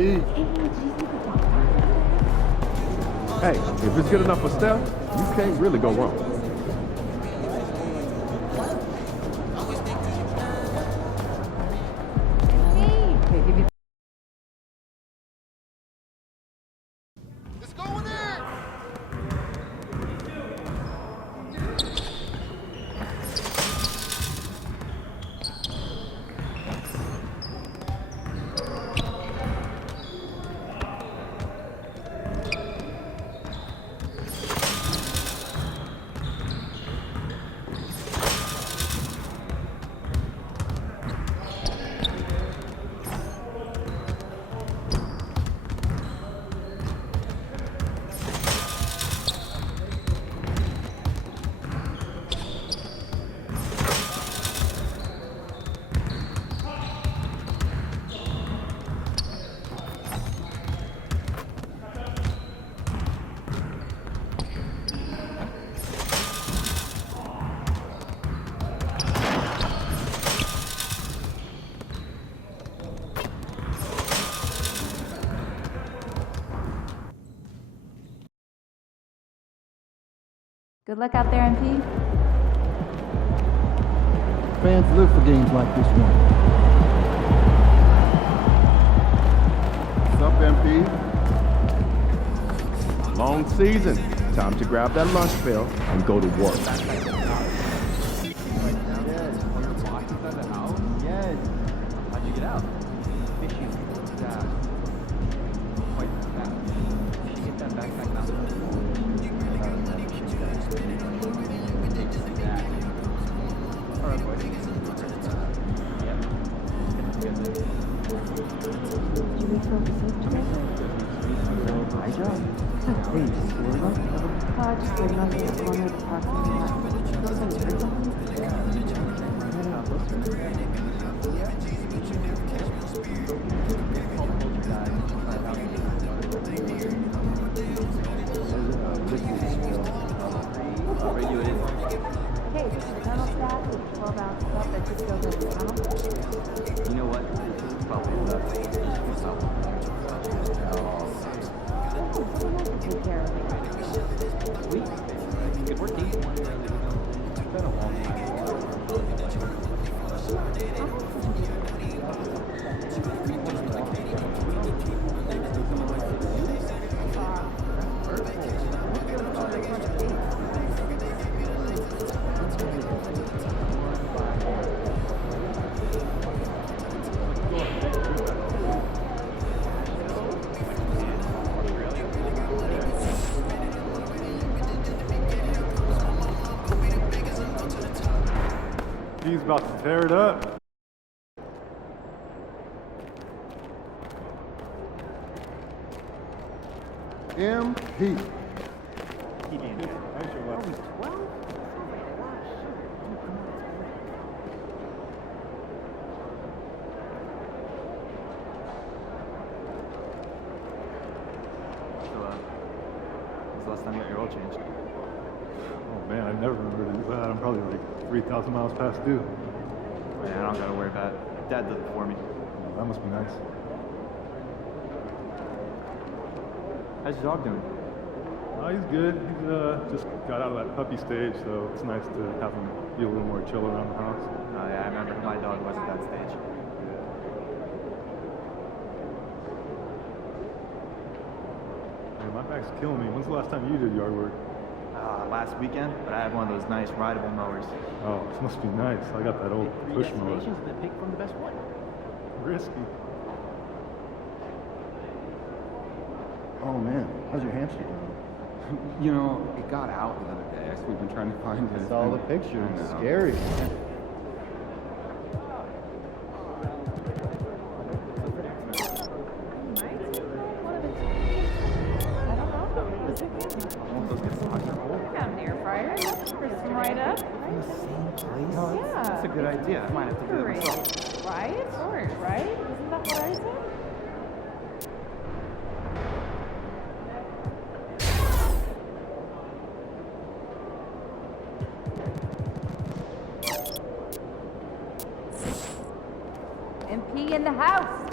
MP. Hey, if it's good enough for Steph, you can't really go wrong. Let's go in there! Good luck out there, MP. Fans live for games like this one. What's up, MP? Long season. Time to grab that lunch pail and go to work. How'd you get out? Fishing. Quite fast. Did you get that backpack out? Alright, boy. Yep. Did you refocus it today? My job. Hey, just worry about Just waiting on the corner of the parking lot. Radio it is. Hey, this is the tunnel staff with 12-ounce cup that just goes over the tunnel. You know what? Probably Take care of it. Sweet. Good work, team. It's been a long time. He's about to tear it up. MP. When's the last time you got your oil changed? Oh man, I never remember to do that. I'm probably like 3,000 miles past due. Man, I don't gotta worry about it. Dad does it for me. Oh, that must be nice. How's your dog doing? Oh, he's good. He's just got out of that puppy stage, so it's nice to have him be a little more chill around the house. Oh yeah, I remember my dog was at that stage. Man, my back's killing me. When's the last time you did yard work? Last weekend, but I had one of those nice rideable mowers. Oh, this must be nice. I got that old push mower. Then pick from the best one. Risky. Oh man, how's your hamster doing? You know, it got out the other day. So we've been trying to find it. I saw the picture. I It's know. scary. Got an air fryer. Crisp them right up. Yeah. That's a good idea. I might have to do that Great. myself. Right? Of course, right? Isn't that what I said? MP in the house.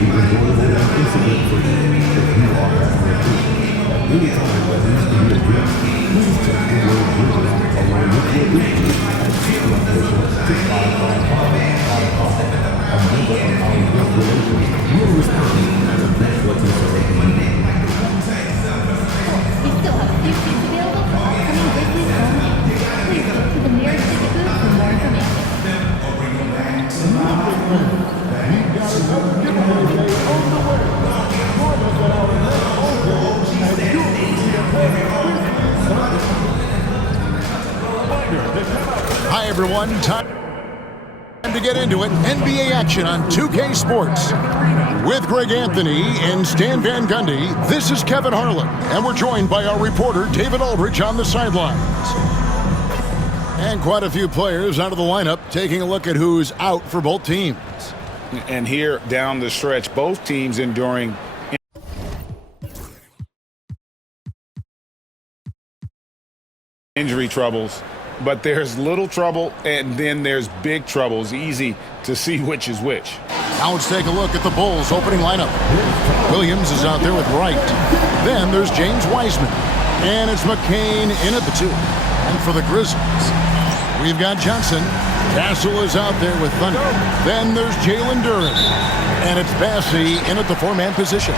be enjoyable and incident-free. If you are having a drink at any time that needs to be addressed, please check the word "drinker" along with your drink at City Official 6555 A member of our guest relations will respond and address what concerns you. We still have a few seats available for upcoming Grizzlies home games. Please look to the nearest ticket booth for more information. We've got another giveaway day on the way. Join us at our next home game, and you will be a part of Hi, everyone. Time to get into it. NBA action on 2K Sports. With Greg Anthony and Stan Van Gundy, this is Kevin Harlan, and we're joined by our reporter, David Aldridge, on the sidelines. And quite a few players out of the lineup, taking a look at who's out for both teams. And here down the stretch, both teams enduring injury troubles. But there's little trouble, and then there's big trouble. It's easy to see which is which. Now let's take a look at the Bulls' opening lineup. Williams is out there with Wright. Then there's James Wiseman. And it's McCain in at the 2. And for the Grizzlies, we've got Johnson. Castle is out there with Thunder. Then there's Jalen Duren. And it's Bassey in at the 4-man position.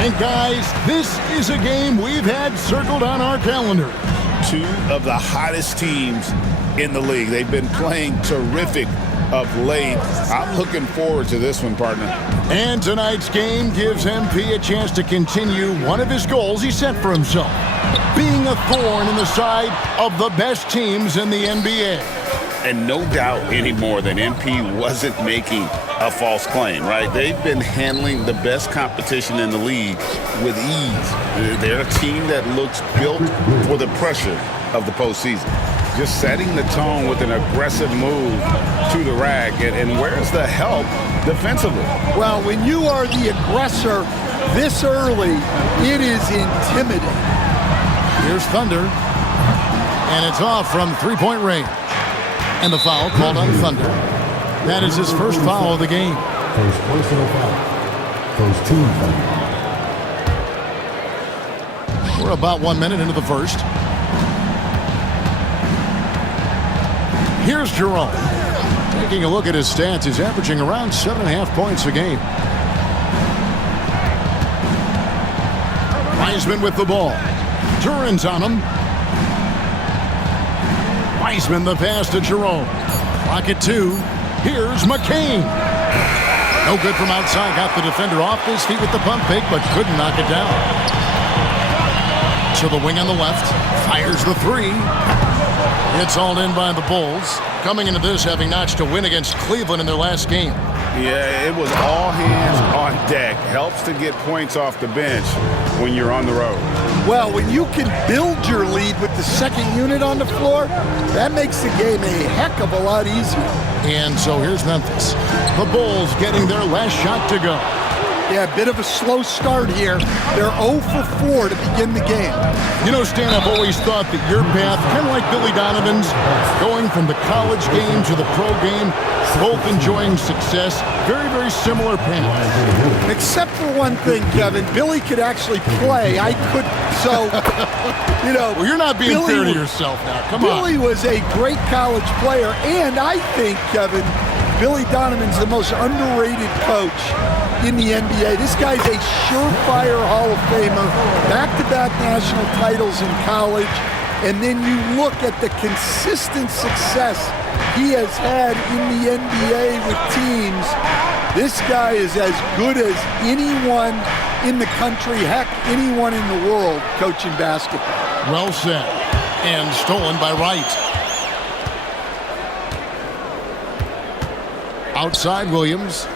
And guys, this is a game we've had circled on our calendar. Two of the hottest teams in the league. They've been playing terrific of late. I'm looking forward to this one, partner. And tonight's game gives MP a chance to continue one of his goals he set for himself, being a thorn in the side of the best teams in the NBA. And no doubt anymore that MP wasn't making a false claim, right? They've been handling the best competition in the league with ease. They're a team that looks built for the pressure of the postseason. Just setting the tone with an aggressive move to the rack. And where's the help defensively? Well, when you are the aggressor this early, it is intimidating. Here's Thunder. And it's off from three-point range. And the foul called on Thunder. That is his first foul of the game. First personal foul. First team foul. We're about 1 minute into the first. Here's Jerome. Taking a look at his stats, he's averaging around 7.5 points a game. Wiseman with the ball. Duren's on him. Wiseman the pass to Jerome. Clock at 2. Here's McCain. No good from outside. Got the defender off his feet with the pump fake, but couldn't knock it down. To the wing on the left. Fires the 3. It's all in by the Bulls. Coming into this, having notched a win against Cleveland in their last game. Yeah, it was all hands on deck. Helps to get points off the bench when you're on the road. Well, when you can build your lead with the second unit on the floor, that makes the game a heck of a lot easier. And so here's Memphis. The Bulls getting their last shot to go. Yeah, a bit of a slow start here. They're 0 for 4 to begin the game. You know, Stan, I've always thought that your path, kind of like Billy Donovan's, going from the college game to the pro game, both enjoying success, very, very similar paths. Except for one thing, Kevin. Billy could actually play. I couldn't. So, you know. Well, you're not being Billy fair to yourself now. Come on. Billy was a great college player, and I think, Kevin, Billy Donovan's the most underrated coach in the NBA. This guy's a surefire Hall of Famer, back-to-back national titles in college, and then you look at the consistent success he has had in the NBA with teams, this guy is as good as anyone in the country, heck, anyone in the world coaching basketball. Well said. And stolen by Wright. Outside Williams.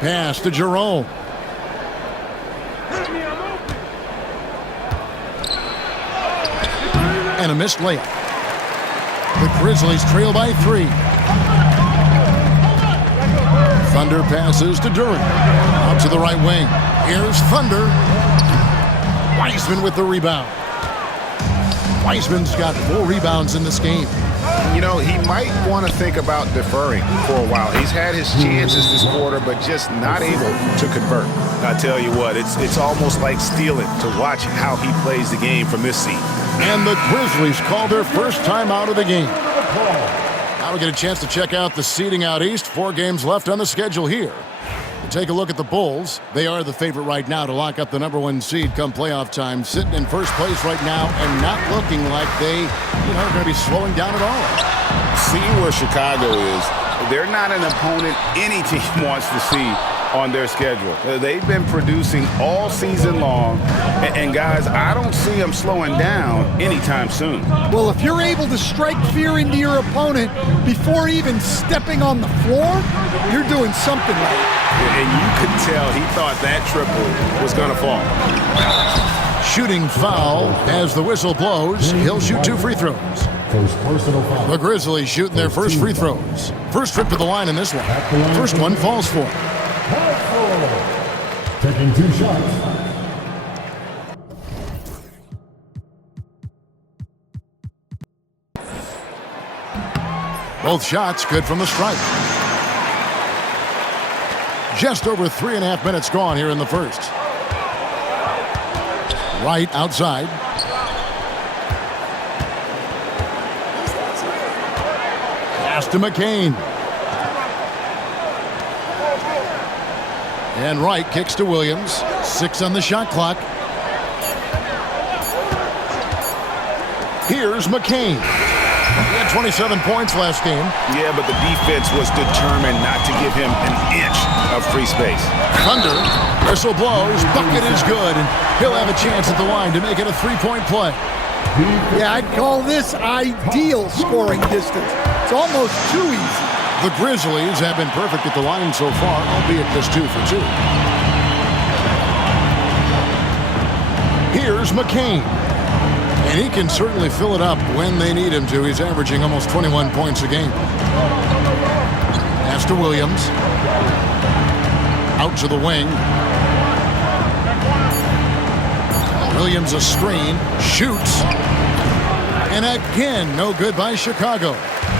Pass to Jerome. And a missed layup. The Grizzlies trail by 3. Thunder passes to Duren. Out to the right wing. Here's Thunder. Wiseman with the rebound. Wiseman's got 4 rebounds in this game. You know, he might want to think about deferring for a while. He's had his chances this quarter, but just not able to convert. I tell you what, it's almost like stealing to watch how he plays the game from this seat. And the Grizzlies call their first time out of the game. Now we get a chance to check out the seeding out east. 4 games left on the schedule here. Take a look at the Bulls. They are the favorite right now to lock up the #1 seed come playoff time. Sitting in first place right now and not looking like they, are going to be slowing down at all. Seeing where Chicago is, they're not an opponent any team wants to see on their schedule. They've been producing all season long, and guys, I don't see them slowing down anytime soon. Well, if you're able to strike fear into your opponent before even stepping on the floor, you're doing something right. And you could tell he thought that triple was going to fall. Shooting foul as the whistle blows. He'll shoot 2 free throws. First personal foul. The Grizzlies shooting their first free throws. First trip to the line in this one. First one falls for him. Taking 2 shots. Both shots good from the stripe. Just over 3.5 minutes gone here in the first. Wright outside. Pass to McCain. And Wright kicks to Williams. 6 on the shot clock. Here's McCain. He had 27 points last game. Yeah, but the defense was determined not to give him an inch of free space. Thunder. Whistle blows. Bucket is good. And he'll have a chance at the line to make it a 3-point play. Yeah, I'd call this ideal scoring distance. It's almost too easy. The Grizzlies have been perfect at the line so far, albeit just 2 for 2. Here's McCain. And he can certainly fill it up when they need him to. He's averaging almost 21 points a game. Pass to Williams. Out to the wing. Williams a screen. Shoots. And again, no good by Chicago.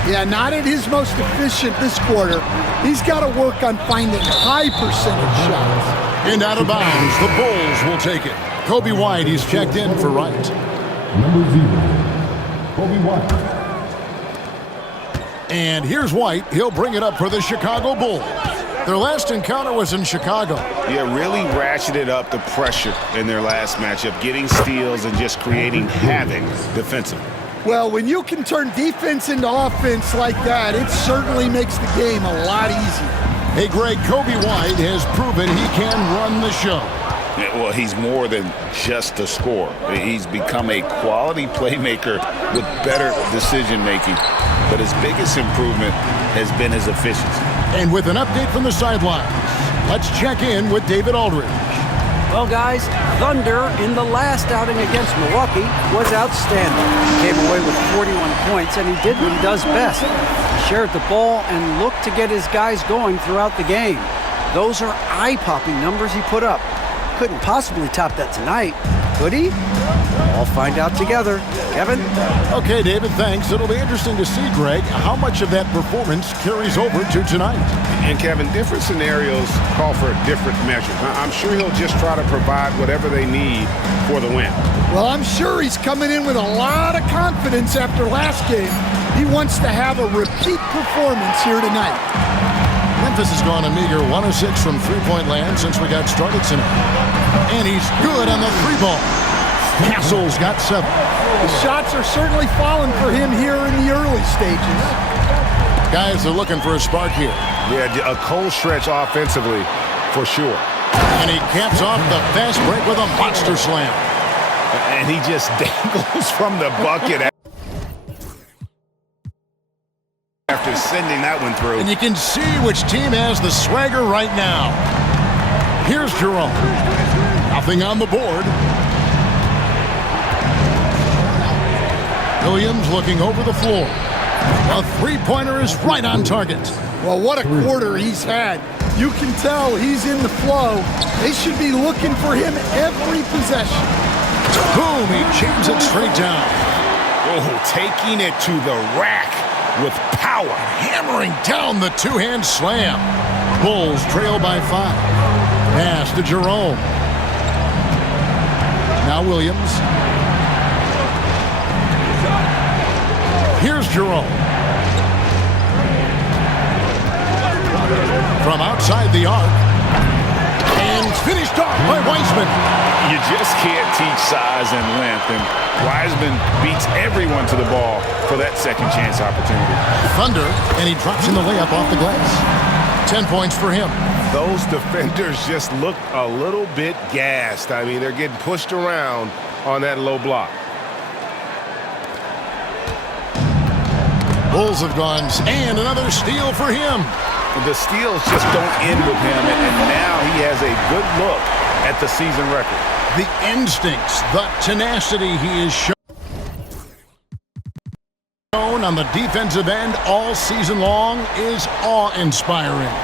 Yeah, not at his most efficient this quarter. He's got to work on finding high percentage shots. And out of bounds, the Bulls will take it. Kobe White, he's checked in for Wright. Number 0, Kobe White. And here's White. He'll bring it up for the Chicago Bulls. Their last encounter was in Chicago. Yeah, really ratcheted up the pressure in their last matchup, getting steals and just creating havoc defensively. Well, when you can turn defense into offense like that, it certainly makes the game a lot easier. Hey, Greg, Kobe White has proven he can run the show. Yeah, well, he's more than just a scorer. He's become a quality playmaker with better decision-making. But his biggest improvement has been his efficiency. And with an update from the sidelines, let's check in with David Aldridge. Well, guys, Thunder in the last outing against Milwaukee was outstanding. He came away with 41 points, and he did what he does best. He shared the ball and looked to get his guys going throughout the game. Those are eye-popping numbers he put up. Couldn't possibly top that tonight, could he? I'll find out together. Kevin? Okay, David, thanks. It'll be interesting to see, Greg, how much of that performance carries over to tonight. And Kevin, different scenarios call for different measures. I'm sure he'll just try to provide whatever they need for the win. Well, I'm sure he's coming in with a lot of confidence after last game. He wants to have a repeat performance here tonight. Memphis has gone a meager 1 of 6 from three-point land since we got started tonight. And he's good on the 3 ball. Castle's got 7. The shots are certainly falling for him here in the early stages. Guys are looking for a spark here. Yeah, a cold stretch offensively for sure. And he caps off the fast break with a monster slam. And he just dangles from the bucket after sending that one through. And you can see which team has the swagger right now. Here's Jerome. Nothing on the board. Williams looking over the floor. A three-pointer is right on target. Well, what a quarter he's had. You can tell he's in the flow. They should be looking for him every possession. Boom, he jams it straight down. Oh, taking it to the rack with power. Hammering down the two-hand slam. Bulls trail by 5. Pass to Jerome. Now Williams. Here's Jerome. From outside the arc. And finished off by Wiseman. You just can't teach size and length, and Wiseman beats everyone to the ball for that second chance opportunity. Thunder, and he drops in the layup off the glass. 10 points for him. Those defenders just look a little bit gassed. I mean, they're getting pushed around on that low block. Bulls have gone, and another steal for him. The steals just don't end with him, and now he has a good look at the season record. The instincts, the tenacity he is shown on the defensive end all season long is awe-inspiring.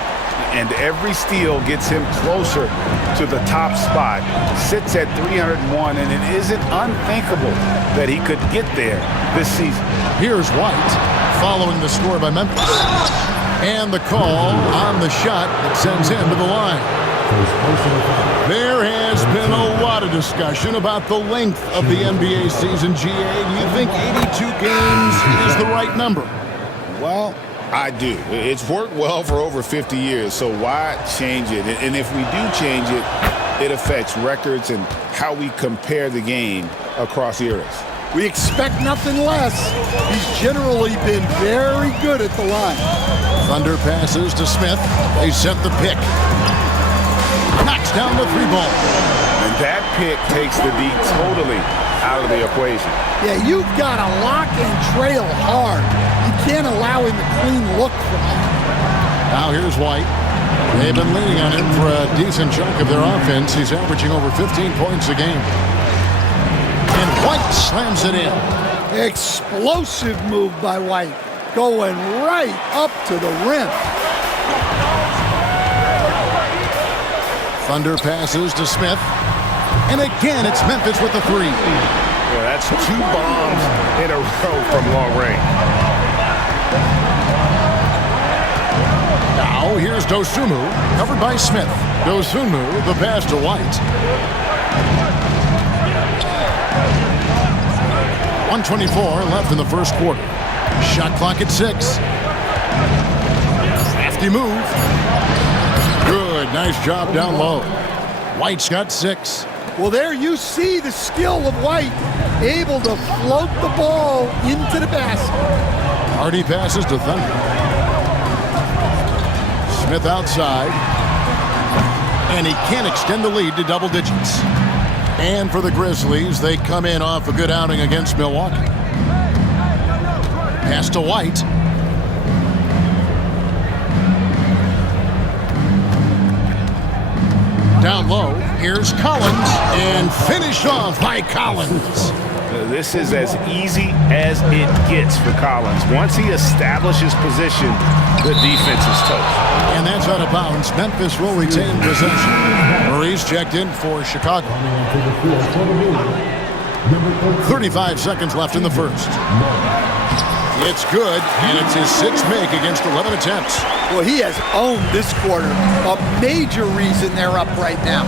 And every steal gets him closer to the top spot. Sits at 301, and it isn't unthinkable that he could get there this season. Here's White following the score by Memphis. And the call on the shot that sends him to the line. There has been a lot of discussion about the length of the NBA season, GA. Do you think 82 games is the right number? Well, I do. It's worked well for over 50 years, so why change it? And if we do change it, it affects records and how we compare the game across eras. We expect nothing less. He's generally been very good at the line. Thunder passes to Smith. They set the pick. Knocks down the 3-ball. And that pick takes the D totally out of the equation. Yeah, you've got to lock and trail hard. You can't allow him to clean look from him. Now here's White. They've been leaning on him for a decent chunk of their offense. He's averaging over 15 points a game. And White slams it in. Explosive move by White. Going right up to the rim. Thunder passes to Smith. And again, it's Memphis with the 3. Yeah, that's 2 bombs in a row from long range. Now here's Dosunmu, covered by Smith. Dosunmu, the pass to White. 1:24 left in the first quarter. Shot clock at 6. Crafty move. Good, nice job down low. White's got 6. Well, there you see the skill of White, able to float the ball into the basket. Hardy passes to Thunder. Smith outside. And he can't extend the lead to double digits. And for the Grizzlies, they come in off a good outing against Milwaukee. Pass to White. Down low, here's Collins, and finished off by Collins. This is as easy as it gets for Collins. Once he establishes position, the defense is toast. And that's out of bounds. Memphis will retain possession. Murray's checked in for Chicago. 35 seconds left in the first. It's good, and it's his 6th make against 11 attempts. Well, he has owned this quarter. A major reason they're up right now.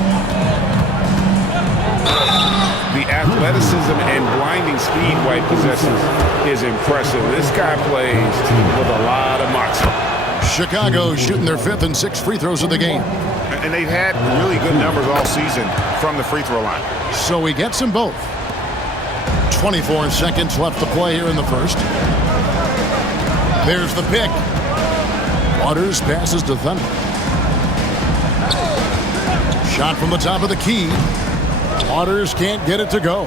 The athleticism and blinding speed White possesses is impressive. This guy plays with a lot of moxie. Chicago shooting their 5th and 6th free throws of the game. And they've had really good numbers all season from the free throw line. So he gets them both. 24 seconds left to play here in the first. There's the pick. Waters passes to Thunder. Shot from the top of the key. Waters can't get it to go.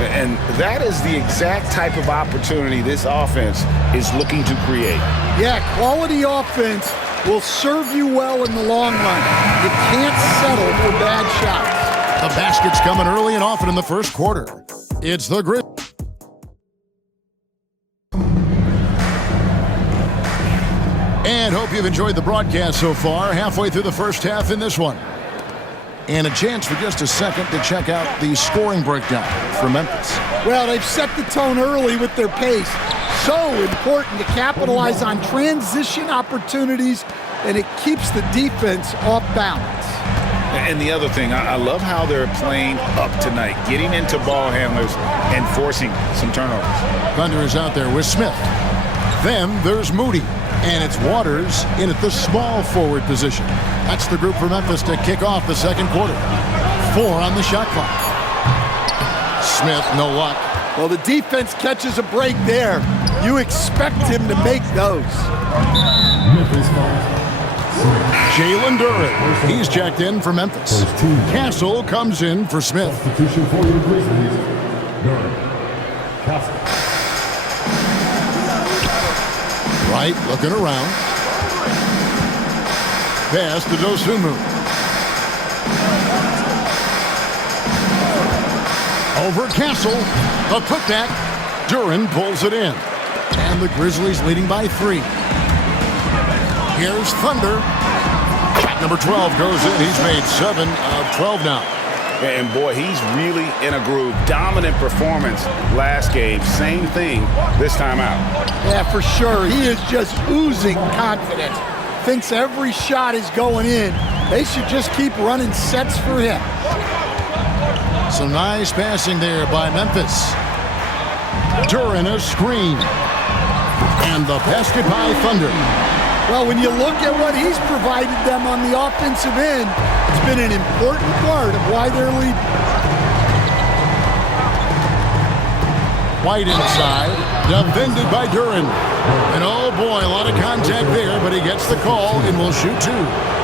And that is the exact type of opportunity this offense is looking to create. Yeah, quality offense will serve you well in the long run. You can't settle for bad shots. The basket's coming early and often in the first quarter. It's the Grizzlies. And hope you've enjoyed the broadcast so far. Halfway through the first half in this one. And a chance for just a second to check out the scoring breakdown for Memphis. Well, they've set the tone early with their pace. So important to capitalize on transition opportunities, and it keeps the defense off balance. And the other thing, I love how they're playing up tonight, getting into ball handlers and forcing some turnovers. Thunder is out there with Smith. Then there's Moody. And it's Waters in at the small forward position. That's the group for Memphis to kick off the second quarter. 4 on the shot clock. Smith, no luck. Well, the defense catches a break there. You expect him to make those. Jalen Duren, he's checked in for Memphis. Castle comes in for Smith. Substitution for the Grizzlies. Duren. Castle. Right, looking around. Pass to Dosunmu. Over Castle. A putback. Duren pulls it in. And the Grizzlies leading by 3. Here's Thunder. Shot number 12 goes in. He's made 7 of 12 now. And boy, he's really in a groove. Dominant performance last game. Same thing this time out. Yeah, for sure. He is just oozing confidence. Thinks every shot is going in. They should just keep running sets for him. Some nice passing there by Memphis. Duren a screen. And the basket by Thunder. Well, when you look at what he's provided them on the offensive end, it's been an important part of why they're leading. White inside, defended by Duren. And oh boy, a lot of contact there, but he gets the call and will shoot 2.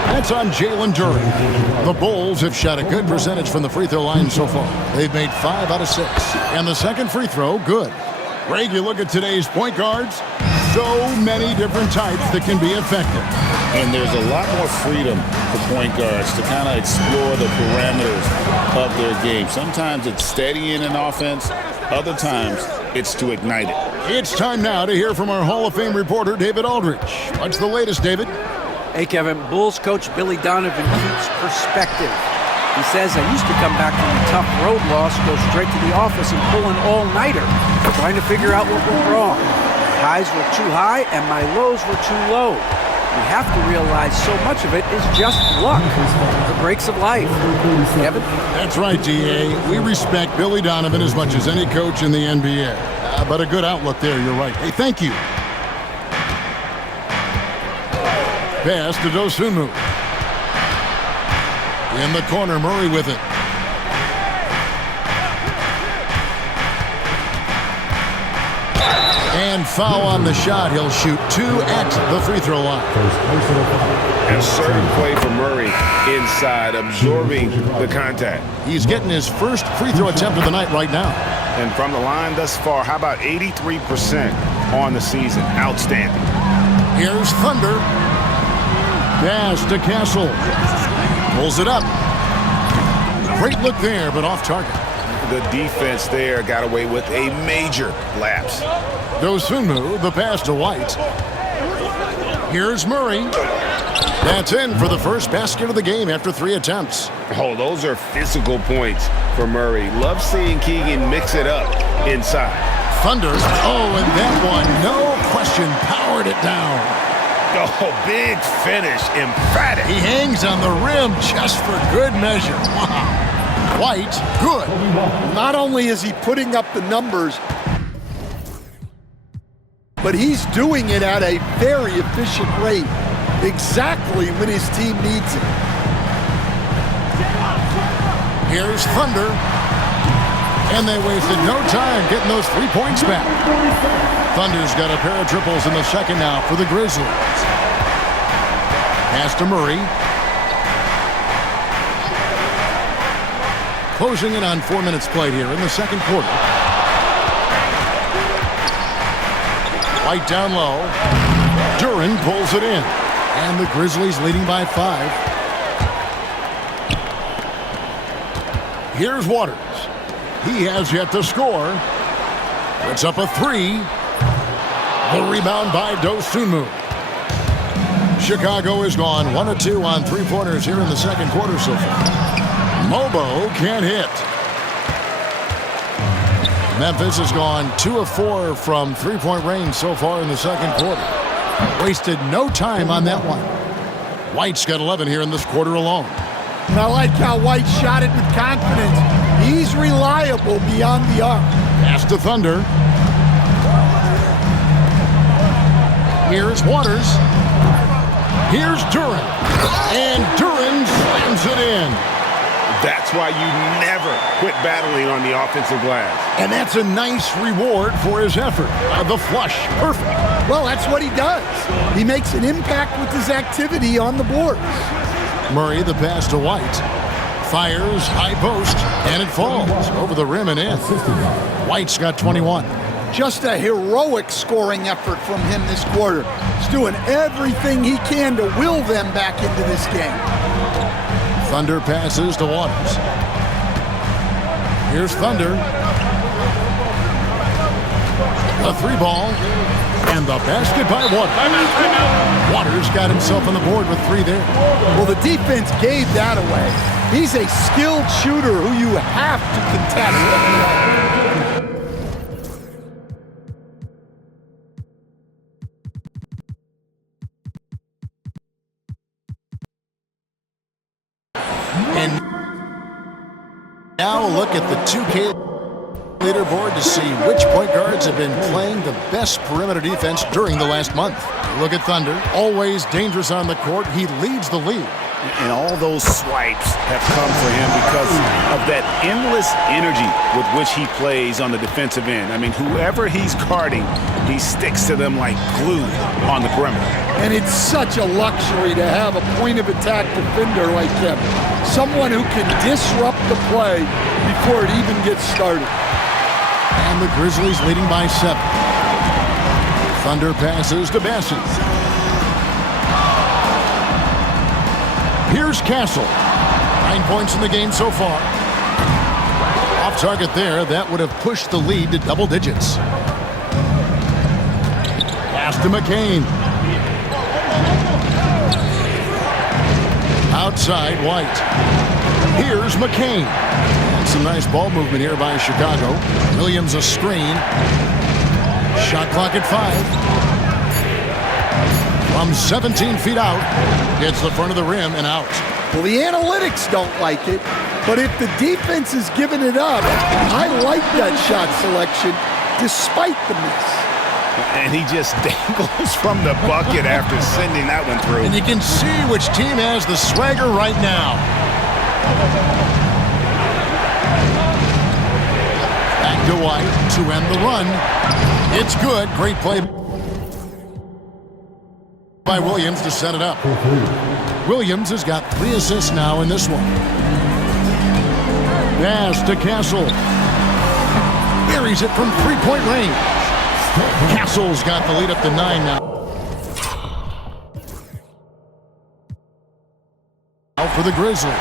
That's on Jalen Duren. The Bulls have shot a good percentage from the free throw line so far. They've made 5 out of 6. And the second free throw, good. Greg, you look at today's point guards, so many different types that can be effective. And there's a lot more freedom for point guards to kind of explore the parameters of their game. Sometimes it's steadying an offense. Other times it's to ignite it. It's time now to hear from our Hall of Fame reporter, David Aldridge. What's the latest, David? Hey, Kevin. Bulls coach Billy Donovan keeps perspective. He says, I used to come back from a tough road loss, go straight to the office and pull an all-nighter, trying to figure out what went wrong. My highs were too high and my lows were too low. You have to realize so much of it is just luck, the breaks of life. Kevin? That's right, D.A. We respect Billy Donovan as much as any coach in the NBA. But a good outlook there, you're right. Hey, thank you. Pass to Dosunmu. In the corner, Murray with it. And foul on the shot. He'll shoot 2 at the free throw line. A certain play for Murray inside, absorbing the contact. He's getting his first free throw attempt of the night right now. And from the line thus far, how about 83% on the season? Outstanding. Here's Thunder. Pass to Castle. Pulls it up. Great look there, but off target. The defense there got away with a major lapse. Dosunmu, the pass to White. Here's Murray. That's in for the first basket of the game after 3 attempts. Oh, those are physical points for Murray. Love seeing Keegan mix it up inside. Thunder. Oh, and that one, no question, powered it down. Oh, big finish, emphatic. He hangs on the rim just for good measure. Wow. White, good. Not only is he putting up the numbers, but he's doing it at a very efficient rate, exactly when his team needs it. Here's Thunder. And they wasted no time getting those 3 points back. Thunder's got a pair of triples in the second now for the Grizzlies. Pass to Murray. Closing in on 4 minutes played here in the second quarter. White down low. Duren pulls it in. And the Grizzlies leading by 5. Here's Waters. He has yet to score. Puts up a 3. The rebound by Dosunmu. Chicago is gone 1 of 2 on 3-pointers here in the second quarter so far. Mobo can't hit. Memphis has gone 2 of 4 from 3-point range so far in the second quarter. Wasted no time on that one. White's got 11 here in this quarter alone. And I like how White shot it with confidence. He's reliable beyond the arc. Pass to Thunder. Here's Waters. Here's Duren. And Duren slams it in. That's why you never quit battling on the offensive glass. And that's a nice reward for his effort. The flush, perfect. Well, that's what he does. He makes an impact with his activity on the boards. Murray, the pass to White. Fires, high post, and it falls over the rim and in. White's got 21. Just a heroic scoring effort from him this quarter. He's doing everything he can to will them back into this game. Thunder passes to Waters. Here's Thunder. A 3-ball. And the basket by Waters. Waters got himself on the board with 3 there. Well, the defense gave that away. He's a skilled shooter who you have to contest. And now a look at the 2K leaderboard to see which point guards have been playing the best perimeter defense during the last month. Look at Thunder, always dangerous on the court. He leads the league. And all those swipes have come for him because of that endless energy with which he plays on the defensive end. I mean, whoever he's guarding, he sticks to them like glue on the perimeter. And it's such a luxury to have a point-of-attack defender like him. Someone who can disrupt the play before it even gets started. And the Grizzlies leading by 7. Thunder passes to Bassey. Here's Castle. 9 points in the game so far. Off target there. That would have pushed the lead to double digits. Pass to McCain. Outside, White. Here's McCain. And some nice ball movement here by Chicago. Williams a screen. Shot clock at 5. From 17 feet out, hits the front of the rim and out. Well, the analytics don't like it, but if the defense is giving it up, I like that shot selection despite the miss. And he just dangles from the bucket after sending that one through. And you can see which team has the swagger right now. Back to White to end the run. It's good. Great play by Williams to set it up. Williams has got 3 assists now in this one. Pass to Castle. Buries it from 3-point range. Castle's got the lead up to 9 now. Out for the Grizzlies.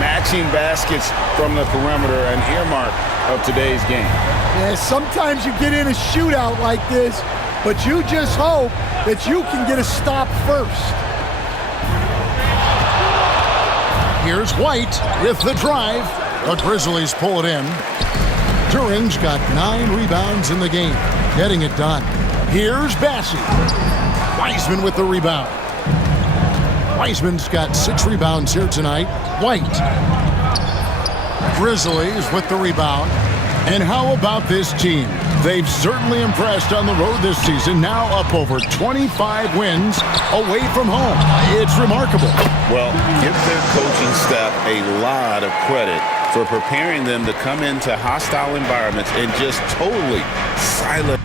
Matching baskets from the perimeter, an earmark of today's game. Yeah, sometimes you get in a shootout like this, but you just hope that you can get a stop first. Here's White with the drive. The Grizzlies pull it in. Duren's got 9 rebounds in the game, getting it done. Here's Bassey. Wiseman with the rebound. Wiseman's got 6 rebounds here tonight. White. Grizzlies with the rebound. And how about this team? They've certainly impressed on the road this season, now up over 25 wins away from home. It's remarkable. Well, give their coaching staff a lot of credit for preparing them to come into hostile environments and just totally silence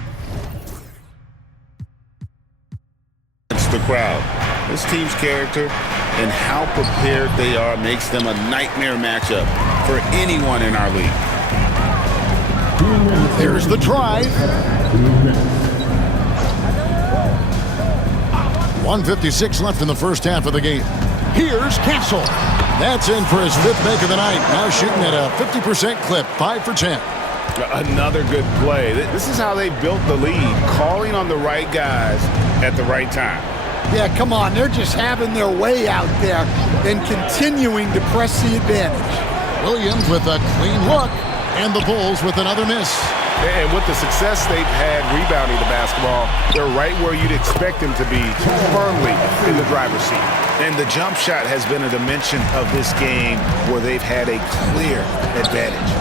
the crowd. This team's character and how prepared they are makes them a nightmare matchup for anyone in our league. Here's the drive. 1:56 left in the first half of the game. Here's Castle. That's in for his 5th make of the night. Now shooting at a 50% clip, 5 for 10. Another good play. This is how they built the lead, calling on the right guys at the right time. Yeah, come on. They're just having their way out there and continuing to press the advantage. Williams with a clean look, and the Bulls with another miss. And with the success they've had rebounding the basketball, they're right where you'd expect them to be, firmly in the driver's seat. And the jump shot has been a dimension of this game where they've had a clear advantage.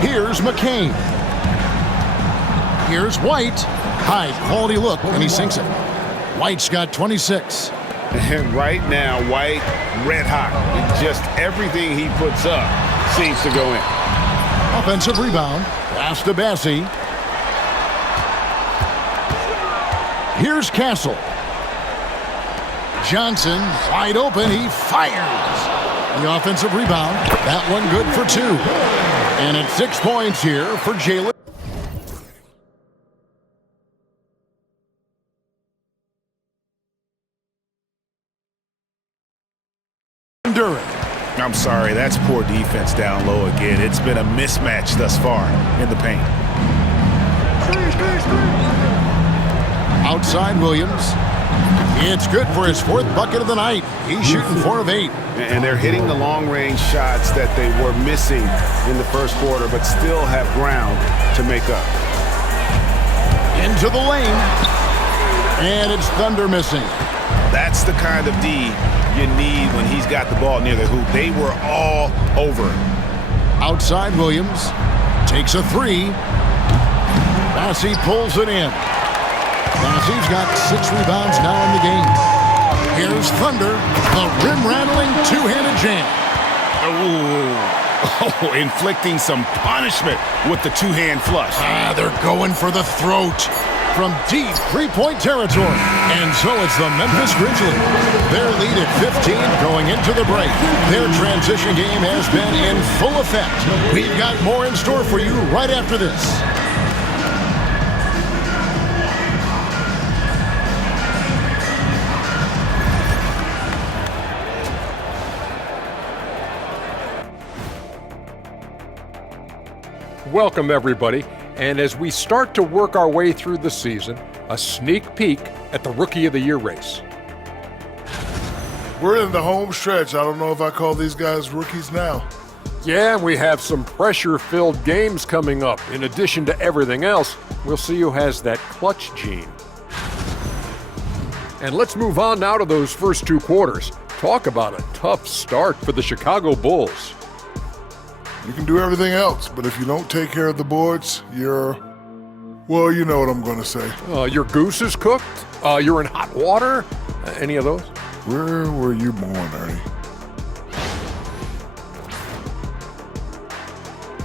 Here's McCain. Here's White. High quality look, and he sinks it. White's got 26. And right now, White, red hot. Just everything he puts up seems to go in. Offensive rebound. Pass to Bassie. Here's Castle. Johnson, wide open. He fires. The offensive rebound. That one good for 2. And it's 6 points here for Jalen. I'm sorry, that's poor defense down low again. It's been a mismatch thus far in the paint. Outside Williams. It's good for his 4th bucket of the night. He's shooting 4 of 8. And they're hitting the long-range shots that they were missing in the first quarter, but still have ground to make up. Into the lane. And it's Thunder missing. That's the kind of D you need when he's got the ball near the hoop. They were all over him. Outside Williams. Takes a 3. Bassie pulls it in. Bassie's got 6 rebounds now in the game. Here's Thunder. The rim-rattling two-handed jam. Oh, inflicting some punishment with the two-hand flush. They're going for the throat from deep 3-point territory. And so it's the Memphis Grizzlies. Their lead at 15 going into the break. Their transition game has been in full effect. We've got more in store for you right after this. Welcome, everybody. And as we start to work our way through the season, a sneak peek at the Rookie of the Year race. We're in the home stretch. I don't know if I call these guys rookies now. Yeah, we have some pressure-filled games coming up. In addition to everything else, we'll see who has that clutch gene. And let's move on now to those first 2 quarters. Talk about a tough start for the Chicago Bulls. You can do everything else, but if you don't take care of the boards, well, you know what I'm going to say. Your goose is cooked? You're in hot water? Any of those? Where were you born, Ernie?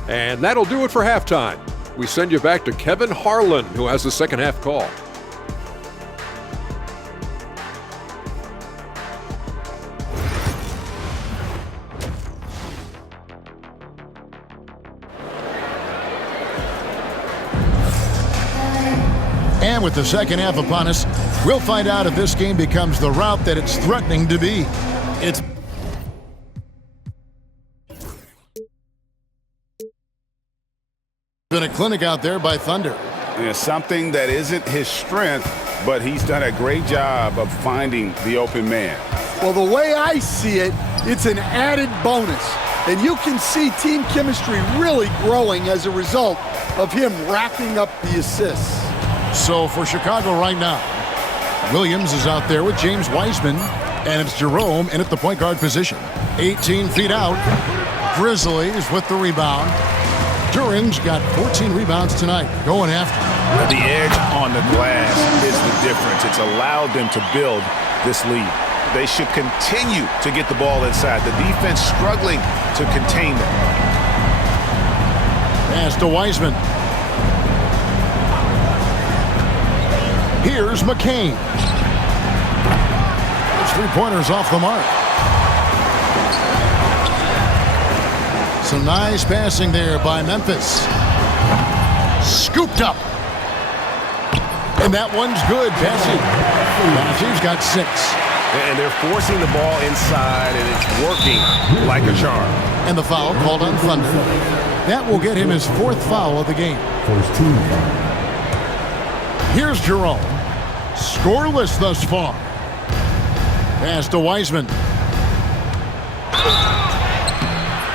And that'll do it for halftime. We send you back to Kevin Harlan, who has the second half call. And with the second half upon us, we'll find out if this game becomes the route that it's threatening to be. It's been a clinic out there by Thunder. Yeah, something that isn't his strength, but he's done a great job of finding the open man. Well, the way I see it, it's an added bonus. And you can see team chemistry really growing as a result of him racking up the assists. So for Chicago right now, Williams is out there with James Wiseman, and it's Jerome in at the point guard position. 18 feet out. Grizzlies with the rebound. Duran's got 14 rebounds tonight, going after. The edge on the glass is the difference. It's allowed them to build this lead. They should continue to get the ball inside. The defense struggling to contain them. Pass to Wiseman. Here's McCain. Those three-pointers off the mark. Some nice passing there by Memphis. Scooped up. And that one's good. Passing's got 6. And they're forcing the ball inside, and it's working like a charm. And the foul called on Thunder. That will get him his 4th foul of the game. First team. Here's Jerome. Scoreless thus far. Pass to Wiseman.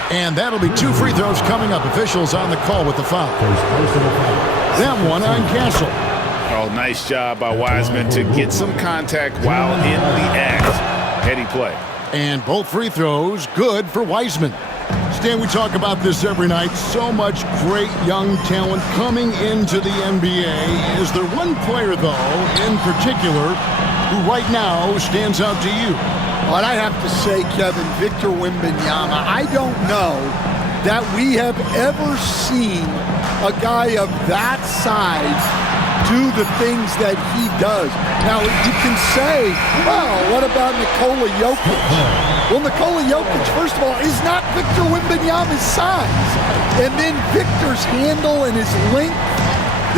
And that'll be 2 free throws coming up. Officials on the call with the foul. That one on Castle. Oh, nice job by Wiseman to get some contact while in the act. Heady play. And both free throws good for Wiseman. Stan, we talk about this every night. So much great young talent coming into the NBA. Is there one player, though, in particular, who right now stands out to you? What I have to say, Kevin, Victor Wembanyama, I don't know that we have ever seen a guy of that size do the things that he does. Now, you can say, well, what about Nikola Jokic? Well, Nikola Jokic, first of all, is not Victor Wembanyama's size. And then Victor's handle and his length,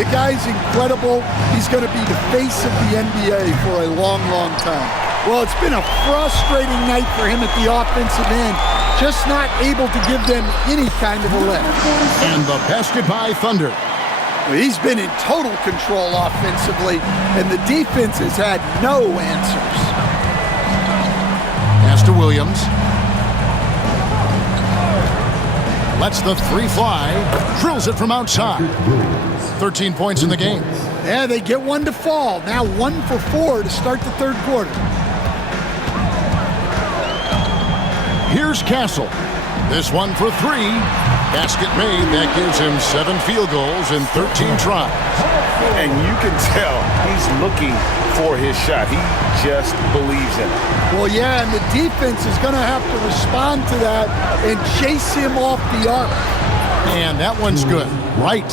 the guy's incredible. He's going to be the face of the NBA for a long, long time. Well, it's been a frustrating night for him at the offensive end. Just not able to give them any kind of a lift. And the basket by Thunder. He's been in total control offensively, and the defense has had no answers. Pass to Williams. Lets the 3 fly. Drills it from outside. 13 points in the game. Yeah, they get 1 to fall. Now 1 for 4 to start the 3rd quarter. Here's Castle. This one for 3. Basket made. That gives him 7 field goals in 13 tries. And you can tell he's looking for his shot. He just believes in it. Well, yeah, and the defense is going to have to respond to that and chase him off the arc. And that one's good. Right.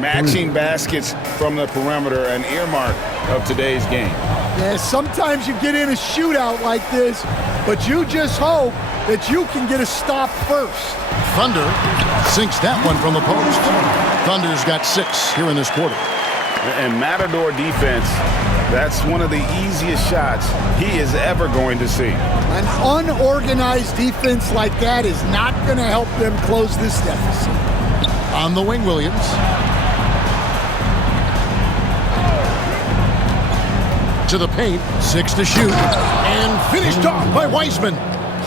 Matching baskets from the perimeter, an earmark of today's game. Yeah, sometimes you get in a shootout like this, but you just hope that you can get a stop first. Thunder sinks that one from the post. Thunder's got 6 here in this quarter. And Matador defense, that's one of the easiest shots he is ever going to see. An unorganized defense like that is not going to help them close this deficit. On the wing, Williams. To the paint, 6 to shoot, and finished off by Wiseman.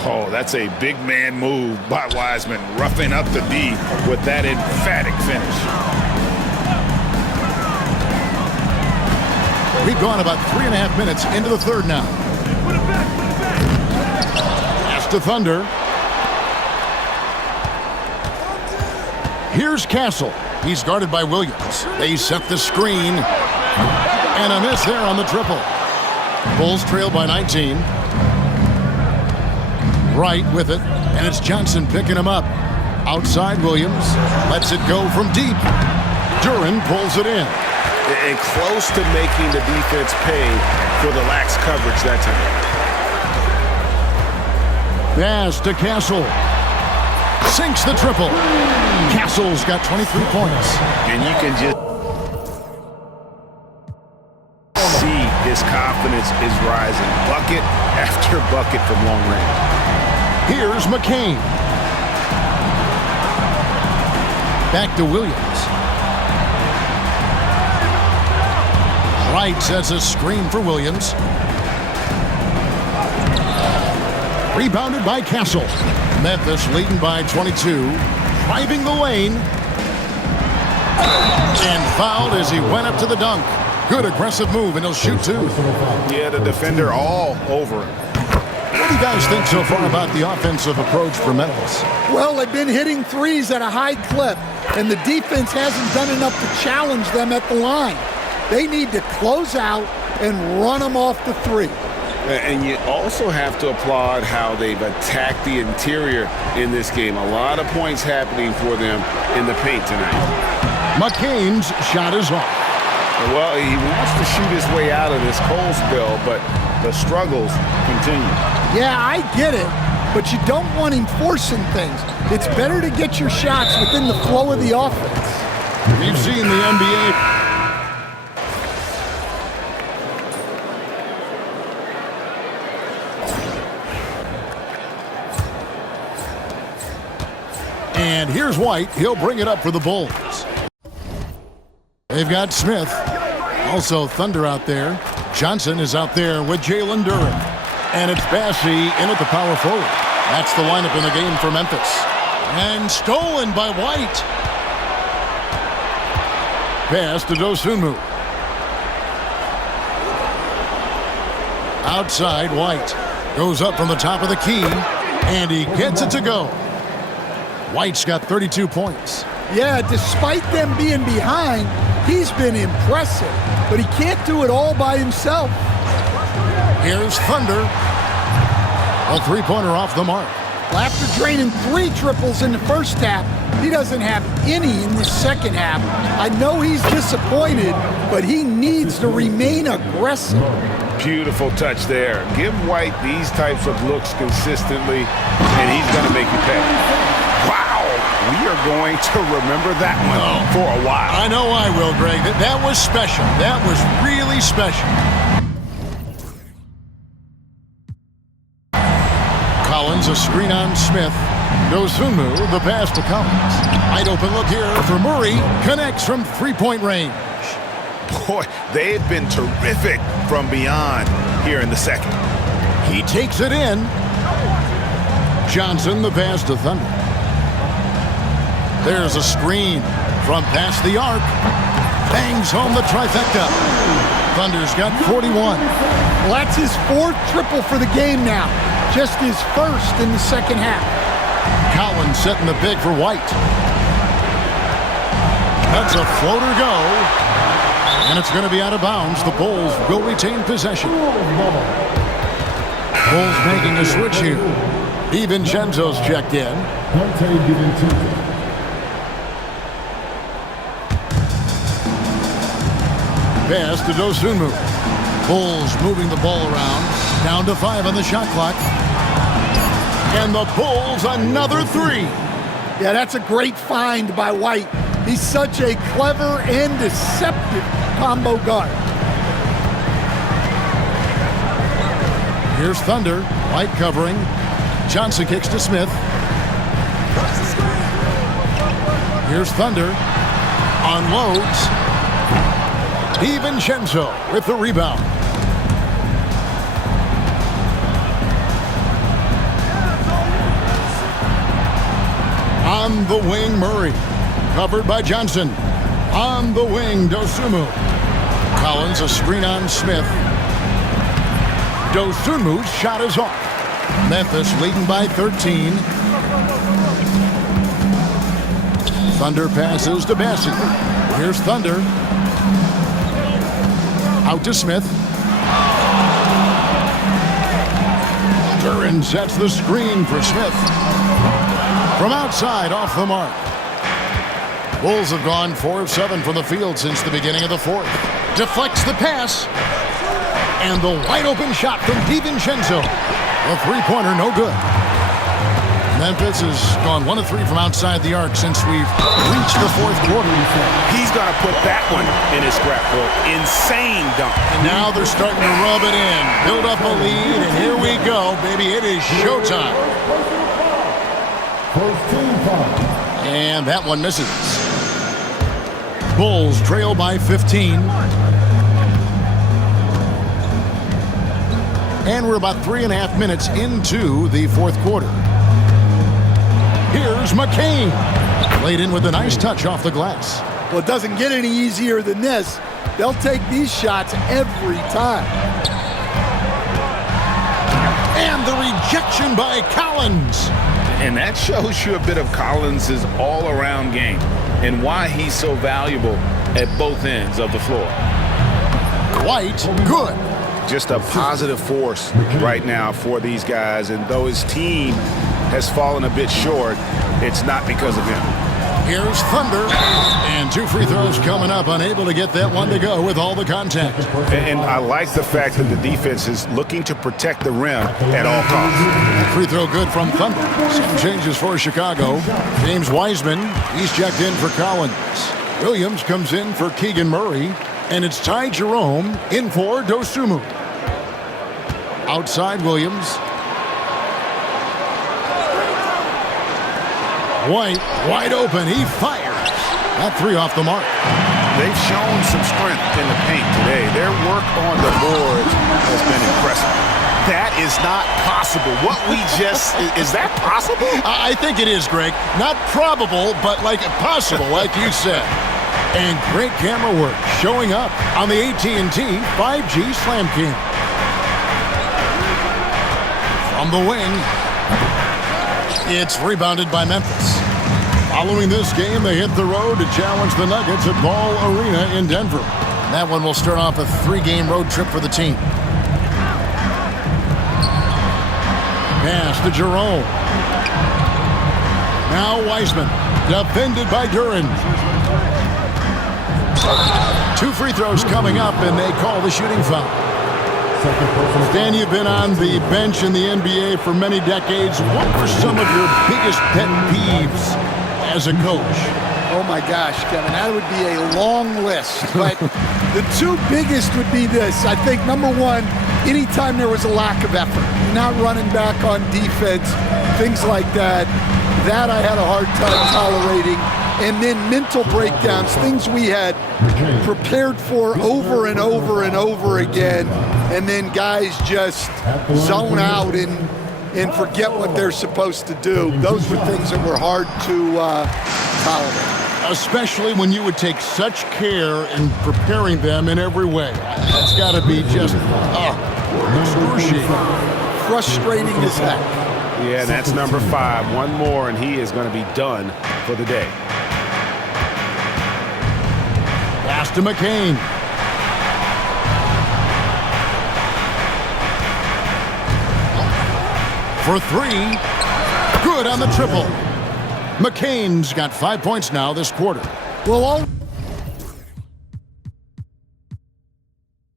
Oh, that's a big man move by Wiseman, roughing up the D with that emphatic finish. We've gone about 3.5 minutes into the 3rd now. Pass to Thunder. Here's Castle. He's guarded by Williams. They set the screen. And a miss there on the triple. Bulls trail by 19. Right with it. And it's Johnson picking him up. Outside Williams. Lets it go from deep. Duran pulls it in. And close to making the defense pay for the lax coverage that time. Pass to Castle. Sinks the triple. Castle's got 23 points. And you can just see his confidence is rising. Bucket after bucket from long range. Here's McCain. Back to Williams. Wright sets a screen for Williams. Rebounded by Castle. Memphis leading by 22. Driving the lane. And fouled as he went up to the dunk. Good aggressive move, and he'll shoot 2. Yeah, the defender all over him. What do you guys think so far about the offensive approach for Memphis? Well, they've been hitting threes at a high clip, and the defense hasn't done enough to challenge them at the line. They need to close out and run them off the three. And you also have to applaud how they've attacked the interior in this game. A lot of points happening for them in the paint tonight. McCain's shot is off. Well, he wants to shoot his way out of this cold spell, but the struggles continue. Yeah, I get it, but you don't want him forcing things. It's better to get your shots within the flow of the offense. We've seen the NBA. And here's White. He'll bring it up for the Bulls. They've got Smith. Also Thunder out there. Johnson is out there with Jalen Duren. And it's Bassey in at the power forward. That's the lineup in the game for Memphis. And stolen by White. Pass to Dosunmu. Outside, White. Goes up from the top of the key. And he gets it to go. White's got 32 points. Yeah, despite them being behind, he's been impressive, but he can't do it all by himself. Here's Thunder. A three-pointer off the mark. Well, after draining 3 triples in the first half, he doesn't have any in the second half. I know he's disappointed, but he needs to remain aggressive. Beautiful touch there. Give White these types of looks consistently, and he's going to make you pay. Wow, we are going to remember that one for a while. I know I will, Greg. That was special. That was really special. Collins, a screen on Smith. Dosunmu, the pass to Collins. Wide open look here for Murray. Connects from three-point range. Boy, they've been terrific from beyond here in the second. He takes it in. Johnson, the pass to Thunder. There's a screen from past the arc. Bangs home the trifecta. Thunder's got 41. Well, that's his 4th triple for the game now. Just his 1st in the second half. Collins setting the pick for White. That's a floater go. And it's going to be out of bounds. The Bulls will retain possession. Bulls making a switch here. DiVincenzo's checked in. Pass to Dosunmu. Bulls moving the ball around. Down to 5 on the shot clock. And the Bulls another 3. Yeah, that's a great find by White. He's such a clever and deceptive combo guard. Here's Thunder. White covering. Johnson kicks to Smith. Here's Thunder. Unloads. DiVincenzo with the rebound. On the wing, Murray. Covered by Johnson. On the wing, Dosunmu. Collins, a screen on Smith. Dosunmu's shot is off. Memphis leading by 13. Thunder passes to Bassey. Here's Thunder. Out to Smith. Duren sets the screen for Smith. From outside, off the mark. Bulls have gone 4 of 7 from the field since the beginning of the 4th. Deflects the pass. And the wide open shot from DiVincenzo. A three-pointer, no good. Memphis has gone 1 of 3 from outside the arc since we've reached the 4th quarter. He's going to put that one in his scrapbook. Insane dunk. And now they're starting to rub it in. Build up a lead, and here we go, baby. It is showtime. And that one misses. Bulls trail by 15. And we're about 3.5 minutes into the 4th quarter. Here's McCain. Laid in with a nice touch off the glass. Well, it doesn't get any easier than this. They'll take these shots every time. And the rejection by Collins. And that shows you a bit of Collins' all-around game and why he's so valuable at both ends of the floor. White, good. Just a positive force right now for these guys. And though his team has fallen a bit short, it's not because of him. Here's Thunder, and 2 free throws coming up, unable to get that one to go with all the contact. And I like the fact that the defense is looking to protect the rim at all costs. Free throw good from Thunder. Some changes for Chicago. James Wiseman, he's checked in for Collins. Williams comes in for Keegan Murray, and it's Ty Jerome in for Dosunmu. Outside Williams. White, wide open, he fires. That 3 off the mark. They've shown some strength in the paint today. Their work on the boards has been impressive. That is not possible. What we just, is that possible? I think it is, Greg. Not probable, but like possible, like you said. And great camera work showing up on the AT&T 5G Slam Cam. From the wing, it's rebounded by Memphis. Following this game, they hit the road to challenge the Nuggets at Ball Arena in Denver. That one will start off a 3-game road trip for the team. Pass to Jerome. Now Wiseman, defended by Duren. 2 free throws coming up, and they call the shooting foul. Stan, you've been on the bench in the NBA for many decades. What were some of your biggest pet peeves as a coach? Oh my gosh, Kevin, that would be a long list. But the 2 biggest would be this. I think number 1, anytime there was a lack of effort, not running back on defense, things like that, that I had a hard time tolerating. And then mental breakdowns, things we had prepared for over and over and over again, and then guys just zone out and forget what they're supposed to do. Those were things that were hard to tolerate. Especially when you would take such care in preparing them in every way. That's got to be just excruciating. Frustrating as heck. Yeah, that's number 5. One more, and he is going to be done for the day. Pass to McCain. For 3. Good on the triple. McCain's got 5 points now this quarter. Well,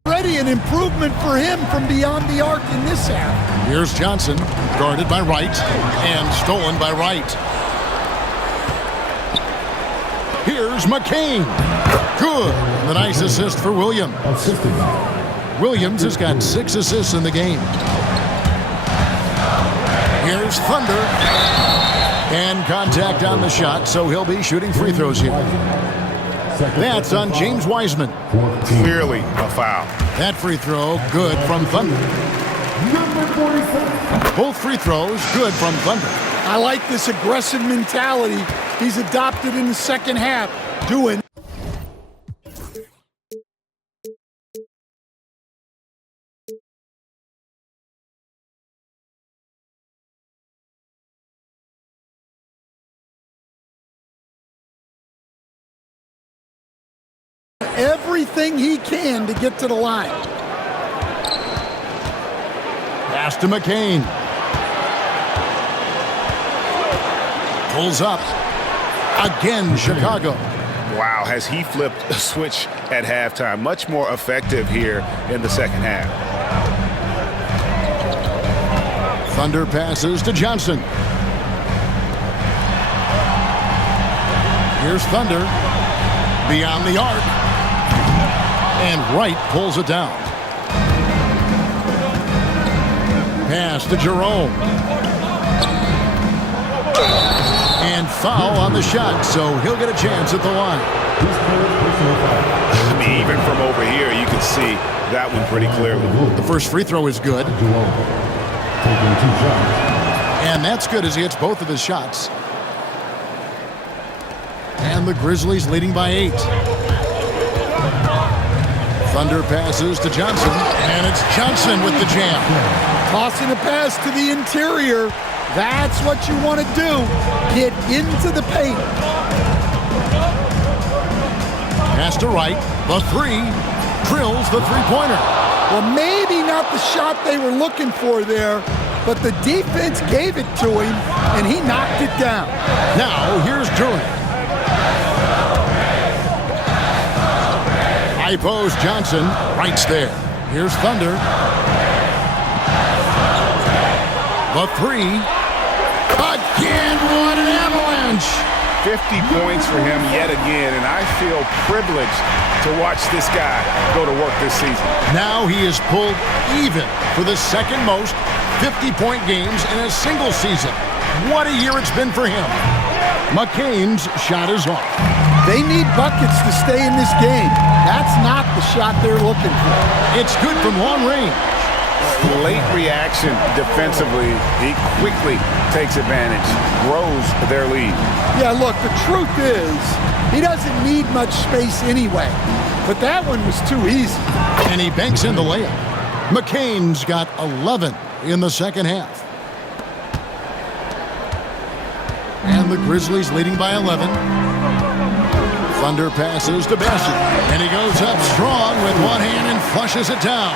already an improvement for him from beyond the arc in this half. Here's Johnson, guarded by Wright, and stolen by Wright. Here's McCain. Good. The nice assist for Williams. Williams has got 6 assists in the game. Here's Thunder. And contact on the shot, so he'll be shooting free throws here. That's on James Wiseman. Clearly a foul. That free throw, good from Thunder. Both free throws, good from Thunder. I like this aggressive mentality he's adopted in the second half, doing. Everything he can to get to the line. Pass to McCain. Pulls up. Again, Chicago. Wow, has he flipped a switch at halftime. Much more effective here in the second half. Thunder passes to Johnson. Here's Thunder. Beyond the arc. And Wright pulls it down. Pass to Jerome. And foul on the shot, so he'll get a chance at the line. I mean, even from over here, you can see that one pretty clearly. The first free throw is good. And that's good as he hits both of his shots. And the Grizzlies leading by 8. Thunder passes to Johnson, and it's Johnson with the jam. Tossing a pass to the interior. That's what you want to do. Get into the paint. Pass to Wright. The three. Drills the three-pointer. Well, maybe not the shot they were looking for there, but the defense gave it to him, and he knocked it down. Now, here's Duran. High post Johnson. Wright's there. Here's Thunder. The three. Again, what an avalanche! 50 points for him yet again, and I feel privileged to watch this guy go to work this season. Now he is pulled even for the second most 50-point games in a single season. What a year it's been for him. McCain's shot is off. They need buckets to stay in this game. That's not the shot they're looking for. It's good from long range. Late reaction defensively. He quickly takes advantage, grows their lead. Yeah, look, the truth is, he doesn't need much space anyway. But that one was too easy. And he banks in the layup. McCain's got 11 in the second half. And the Grizzlies leading by 11. Thunder passes to Bassett. And he goes up strong with one hand and flushes it down.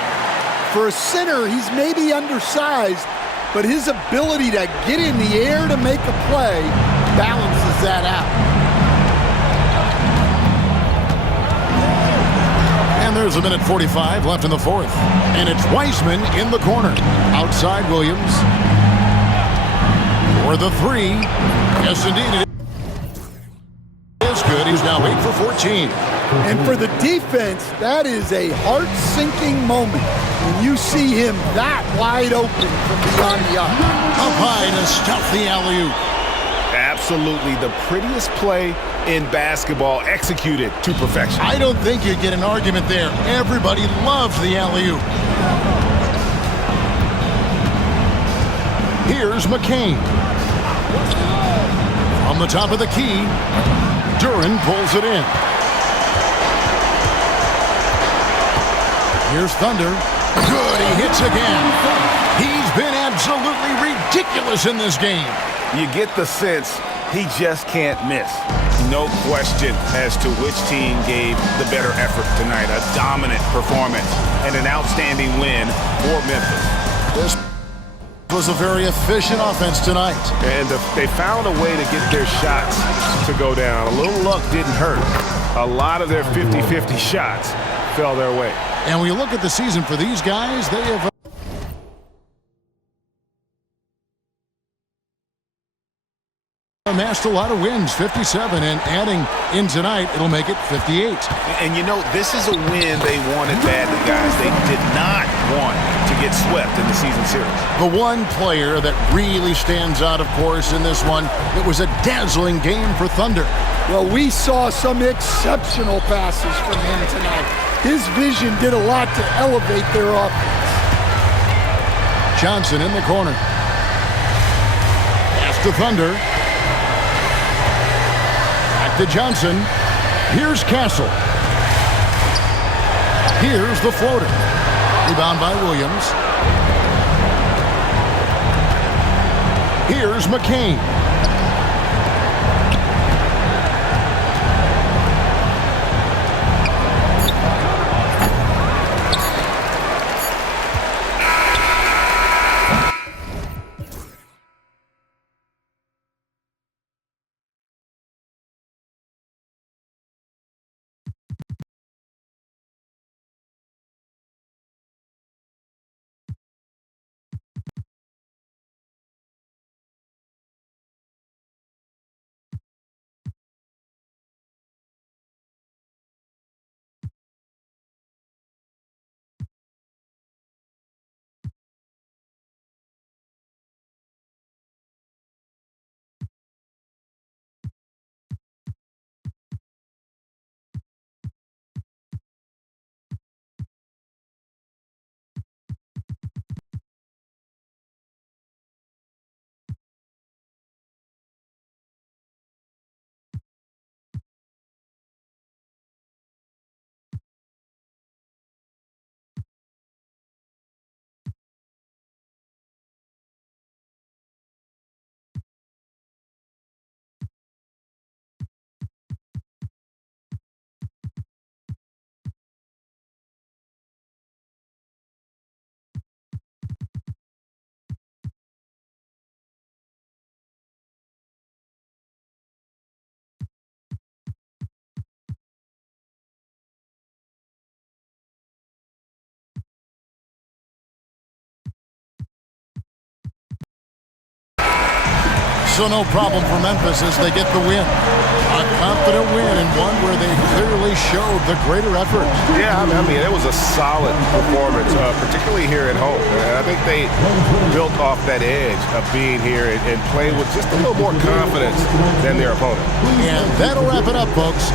For a center, he's maybe undersized, but his ability to get in the air to make a play balances that out. And there's a minute 45 left in the fourth. And it's Wiseman in the corner. Outside Williams. For the three. Yes, indeed. It is good. He's now 8 for 14. And for the defense, that is a heart-sinking moment when you see him that wide open from beyond the arc. Up high to stuff the alley-oop. Absolutely the prettiest play in basketball, executed to perfection. I don't think you get an argument there. Everybody loves the alley-oop. Here's McCain. From the top of the key, Duran pulls it in. Here's Thunder. Good, he hits again. He's been absolutely ridiculous in this game. You get the sense he just can't miss. No question as to which team gave the better effort tonight. A dominant performance and an outstanding win for Memphis. This was a very efficient offense tonight. And they found a way to get their shots to go down. A little luck didn't hurt. A lot of their 50-50 shots fell their way. And when you look at the season for these guys, they have amassed a lot of wins, 57, and adding in tonight, it'll make it 58. And you know, this is a win they wanted badly, guys. They did not want to get swept in the season series. The one player that really stands out, of course, in this one, it was a dazzling game for Thunder. Well, we saw some exceptional passes from him tonight. His vision did a lot to elevate their offense. Johnson in the corner. Pass to Thunder. Back to Johnson. Here's Castle. Here's the floater. Rebound by Williams. Here's McCain. So no problem for Memphis as they get the win. A confident win and one where they clearly showed the greater effort. Yeah, I mean, it was a solid performance, particularly here at home. And I think they built off that edge of being here and playing with just a little more confidence than their opponent. And that'll wrap it up, folks.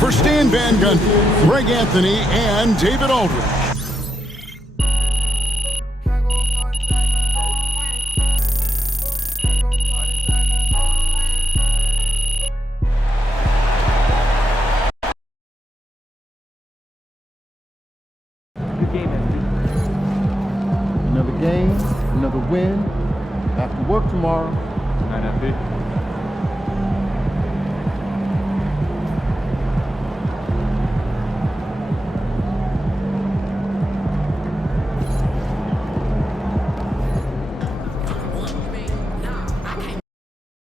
For Stan Van Gundy, Greg Anthony, and David Aldridge. Good game, MVP. Another game, another win. After work tomorrow. Good night, MP.